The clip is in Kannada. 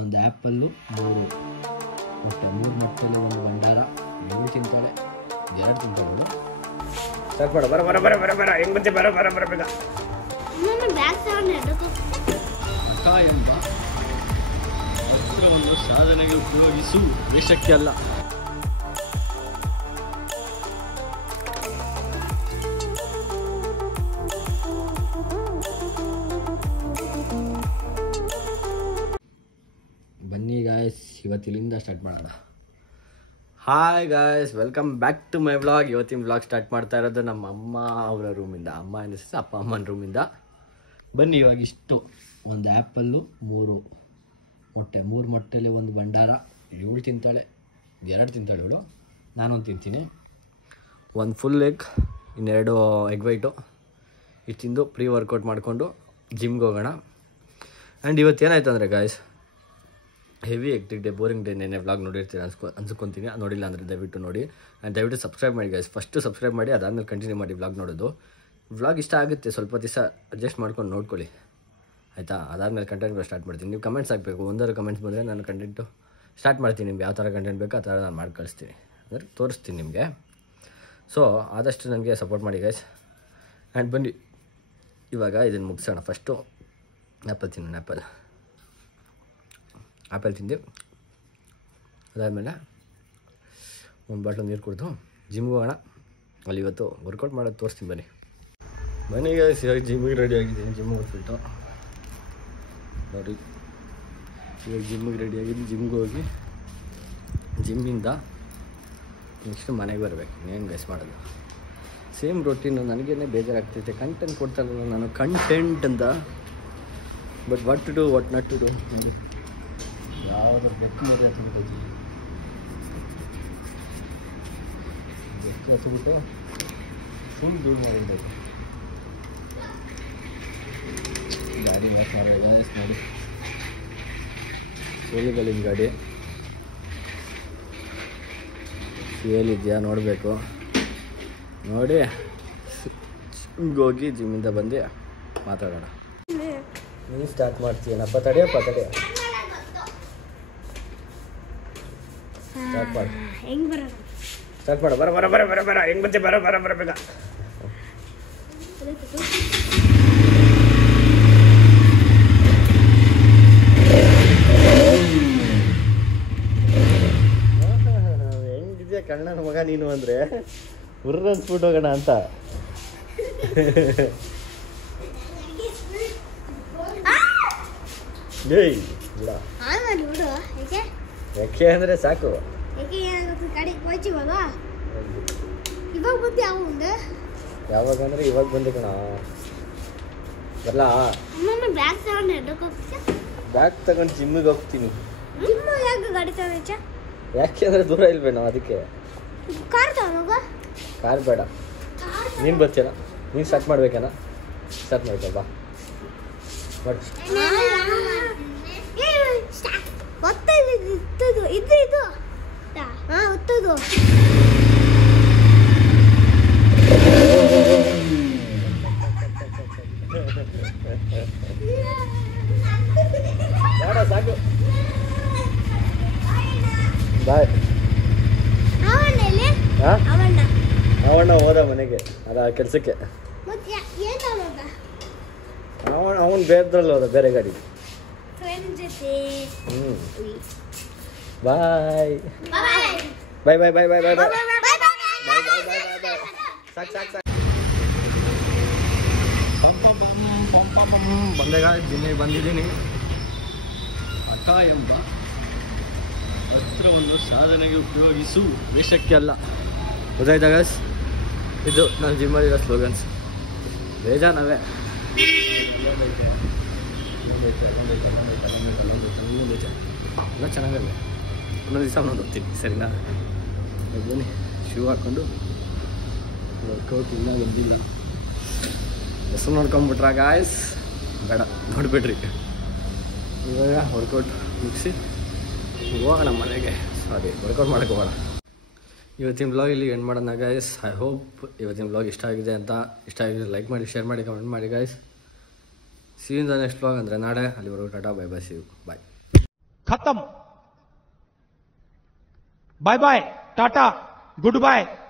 ಒಂದು ಆ್ಯಪಲ್ಲು 3 ಮೊಟ್ಟೆ, 3 ಮೊಟ್ಟೆಲಿ ಒಂದು ಭಂಡಾರ, 7 ತಿಂತಾಳೆ, 2 ತಿಂತಾಳು. ಸ್ಟಾರ್ಟ್ ಮಾಡು. ಬರ ಹೆಂಗ್ ಬಂತೆ, ಬರ ಬೇಗ. ಅಕ್ಕ ಎಂಬ ವಸ್ತ್ರವನ್ನು ಸಾಧನೆಗೆ ಉಪಯೋಗಿಸು, ವೇಷಕ್ಕೆ ಅಲ್ಲ. ಬನ್ನಿ ಗಾಯ್ಸ್, ಇವತ್ತಿಲಿಂದ ಸ್ಟಾರ್ಟ್ ಮಾಡೋಣ. Hi guys, welcome back to my vlog. ಇವತ್ತಿನ ವ್ಲಾಗ್ ಸ್ಟಾರ್ಟ್ ಮಾಡ್ತಾ ಇರೋದು ನಮ್ಮ ಅಮ್ಮ ಅವರ ರೂಮಿಂದ. ಅಮ್ಮ ಅನ್ನಿಸ್ತದೆ ಅಪ್ಪ ಅಮ್ಮನ ರೂಮಿಂದ. ಬನ್ನಿ, ಇವಾಗ ಇಷ್ಟು ಒಂದು ಆ್ಯಪಲ್ಲು 3 ಮೊಟ್ಟೆ, 3 ಮೊಟ್ಟೆಲಿ ಒಂದು ಭಂಡಾರ, 7 ತಿಂತಾಳೆ, 2 ತಿಂತಾಳೆ ಇವಳು. ನಾನೊಂದು ತಿಂತೀನಿ. ಒಂದು ಫುಲ್ ಎಗ್, 2 ಎಗ್ ವೈಟು. ಇದು ತಿಂದು ಪ್ರೀ ವರ್ಕೌಟ್ ಮಾಡಿಕೊಂಡು ಜಿಮ್ಗೆ ಹೋಗೋಣ. ಆ್ಯಂಡ್ ಇವತ್ತೇನಾಯ್ತು ಅಂದರೆ guys, heavy hectic day, boring day. ನೆನ್ನೆ ವ್ಲಾಗ್ ನೋಡಿರ್ತೀರ ಅನ್ಸ್ಕೊತೀನಿ. ನೋಡಿಲ್ಲ ಅಂದರೆ ದಯವಿಟ್ಟು ನೋಡಿ. ಆ್ಯಂಡ್ ದಯವಿಟ್ಟು ಸಬ್ಸ್ಕ್ರೈಬ್ ಮಾಡಿ ಗೈಸ್. ಫಸ್ಟು ಸಬ್ಸ್ಕ್ರೈಬ್ ಮಾಡಿ, ಅದಾದಮೇಲೆ ಕಂಟಿನ್ಯೂ ಮಾಡಿ ವ್ಲಾಗ್ ನೋಡೋದು. ವ್ಲಾಗ್ ಇಷ್ಟ ಆಗುತ್ತೆ, ಸ್ವಲ್ಪ ದಿವಸ ಅಡ್ಜಸ್ಟ್ ಮಾಡ್ಕೊಂಡು ನೋಡ್ಕೊಳ್ಳಿ ಆಯಿತಾ. ಅದಾದಮೇಲೆ ಕಂಟೆಂಟ್ ಸ್ಟಾರ್ಟ್ ಮಾಡ್ತೀನಿ. ನೀವು ಕಮೆಂಟ್ಸ್ ಹಾಕಬೇಕು. ಒಂದರ ಕಮೆಂಟ್ಸ್ ಬಂದರೆ ನಾನು ಕಂಟೆಂಟು ಸ್ಟಾರ್ಟ್ ಮಾಡ್ತೀನಿ. ನಿಮ್ಗೆ ಯಾವ ಥರ ಕಂಟೆಂಟ್ ಬೇಕೋ ಆ ಥರ ನಾನು ಮಾಡಿ ಕಳಿಸ್ತೀನಿ, ಅಂದರೆ ತೋರಿಸ್ತೀನಿ ನಿಮಗೆ. ಸೊ ಆದಷ್ಟು ನನಗೆ ಸಪೋರ್ಟ್ ಮಾಡಿ ಗೈಸ್. ಆ್ಯಂಡ್ ಬನ್ನಿ ಇವಾಗ ಇದನ್ನು ಮುಗಿಸೋಣ. ಫಸ್ಟು ಆ್ಯಪಲ್ ತಿನ್ನೋಣ. ಆ್ಯಪಲ್ ತಿಂದು ಅದಾದಮೇಲೆ ಒಂದು ಬಾಟ್ಲು ನೀರು ಕುಡಿದು ಜಿಮ್ಗೆ ಹೋಗೋಣ. ಅಲ್ಲಿ ಇವತ್ತು ವರ್ಕೌಟ್ ಮಾಡೋದು ತೋರಿಸ್ತೀನಿ. ಬನ್ನಿ ಗೈಸ್, ಇವಾಗ ಜಿಮ್ಮಿಗೆ ರೆಡಿ ಆಗಿದ್ದೀನಿ. ಜಿಮ್ಗೆ ಹೋಗ್ಬಿಟ್ಟು ನೋಡಿ, ಇವಾಗ ಜಿಮ್ಮಿಗೆ ರೆಡಿ ಆಗಿದ್ದು. ಜಿಮ್ಗೆ ಹೋಗಿ ಜಿಮ್ಮಿಂದ ನೆಕ್ಸ್ಟ್ ಮನೆಗೆ ಬರಬೇಕು. ಏನು ಗೈಸ್ ಮಾಡೋದು, ಸೇಮ್ ರೊಟೀನು. ನನಗೇನೆ ಬೇಜಾರಾಗ್ತೈತೆ, ಕಂಟೆಂಟ್ ಕೊಡ್ತಾರಲ್ಲ ನಾನು ಕಂಟೆಂಟ್ ಅಂತ. But what to do, what not to do. ಯಾವುದಾದ್ರು ಬೆಕ್ಕು ಮೇಲೆ ಹತ್ಬಿಟ್ಟು ಫುಲ್ ದುಡ್ಡು ಮಾಡಿರ್ಬೇಕು. ಗಾಡಿ ವಾಶ್ ಮಾಡೋದು ನೋಡಿ, ಸೋಲುಗಳಿನ ಗಾಡಿ ಏಲಿದೆಯಾ ನೋಡಬೇಕು. ನೋಡಿ ಜಿಮ್ಗೆ ಹೋಗಿ ಜಿಮ್ಮಿಂದ ಬಂದು ಮಾತಾಡೋಣ. ನೀನು ಸ್ಟಾರ್ಟ್ ಮಾಡ್ತೀಯನಪ್ಪ, ತಡೆಯಪ್ಪ ತಡೆ. ಸ್ಟಾರ್ಟ್ ಮಾಡು. ಬರ ಹೆಂಗ್ ಬಂತೆ, ಬರ ಬೇಗ. ಹೆಂಗಿದ್ಯಾ ಕಣ್ಣನ ಮಗ ನೀನು ಅಂದರೆ ಉರ್ರ ಅನ್ಸ್ಬಿಟ್ಟು ಹೋಗೋಣ ಅಂತ. ಏಯ್ ಬಿಡ, ಯಾಕೆ ಅಂದರೆ ಸಾಕು. ಯಾವಾಗ ಅಂದ್ರೆ ಇವಾಗ ಬಂದೆ ಕಣ. ಬರಲಾ? ಬ್ಯಾಗ್ ತಗೊಂಡು ಜಿಮ್ಮಿಗೆ ಹೋಗ್ತೀನಿ. ಯಾಕೆ ಅಂದ್ರೆ ದೂರ ಇಲ್ವೇನೋ, ಅದಕ್ಕೆ. ಕಾರ್ ಬೇಡ, ನೀನು ಬರ್ತೀನ? ನೀನು ಸ್ಟಾರ್ಟ್ ಮಾಡ್ಬೇಕೇನ? ಸ್ಟಾರ್ಟ್ ಮಾಡ್ಕಲ್ವಾ? ಸಾಕು, ಬಾಯ್. ಅವಣ್ಣ ಹೋದ ಮನೆಗೆ, ಅದ ಕೆಲ್ಸಕ್ಕೆ. ಅವನು ಬೇರೆದ್ರಲ್ಲಿ ಹೋದ, ಬೇರೆ ಗಾಡಿ. ಬಾಯ್ ಬಾಯ್ ಬಾಯ್ ಬಾಯ್ ಬಾಯ್ ಬಾಯ್ ಬಾಯ್. ಸಾಕು ಬಂದಾಗ ಜಿಮ್ಮಿಗೆ ಬಂದಿದ್ದೀನಿ. ಅಕ್ಕ ಎಂಬ ವಸ್ತ್ರವನ್ನು ಸಾಧನೆಗೆ ಉಪಯೋಗಿಸು, ವೇಷಕ್ಕೆ ಅಲ್ಲ. ಗೊತ್ತಾಯ್ತಾ ಗೈಸ್? ಇದು ನಾನು ಜಿಮ್ಮಲ್ಲಿರೋ ಸ್ಲೋಗನ್ಸ್. ಬೇಜಾನವೇ ಎಲ್ಲ ಚೆನ್ನಾಗಲ್ಲ. ಒಂದೊಂದು ದಿವಸ ಒಂದೊಂದು ಹೋಗ್ತೀನಿ, ಸರಿನಾ? ಬನ್ನಿ, ಶೂ ಹಾಕ್ಕೊಂಡು ವರ್ಕೌಟ್ ಇನ್ನೂ ಬಂದಿಲ್ಲ. ಹೆಸರು ನೋಡ್ಕೊಂಬಿಟ್ರ ಗಾಯ್ಸ್? ಬೇಡ, ನೋಡಿಬಿಡ್ರಿ. ಇವಾಗ ವರ್ಕೌಟ್ ಮುಗಿಸಿ ಹೋಗೋಣ ಮನೆಗೆ. ವರ್ಕೌಟ್ ಮಾಡೋಕ್ಕೆ ಹೋಗೋಣ. ಇವತ್ತಿನ ವ್ಲಾಗ್ ಇಲ್ಲಿ ಎಂಡ್ ಮಾಡೋಣ ಗಾಯ್ಸ್. ಐ ಹೋಪ್ ಇವತ್ತಿನ ವ್ಲಾಗ್ ಇಷ್ಟ ಆಗಿದೆ ಅಂತ. ಇಷ್ಟ ಆಗಿದ್ರೆ ಲೈಕ್ ಮಾಡಿ, ಶೇರ್ ಮಾಡಿ, ಕಮೆಂಟ್ ಮಾಡಿ guys. See you in the next vlog ಅಂದರೆ ನಾಳೆ. ಅಲ್ಲಿವರೆಗೂ tata, bye bye, see you, bye. खत्म. Bye bye, tata, good bye.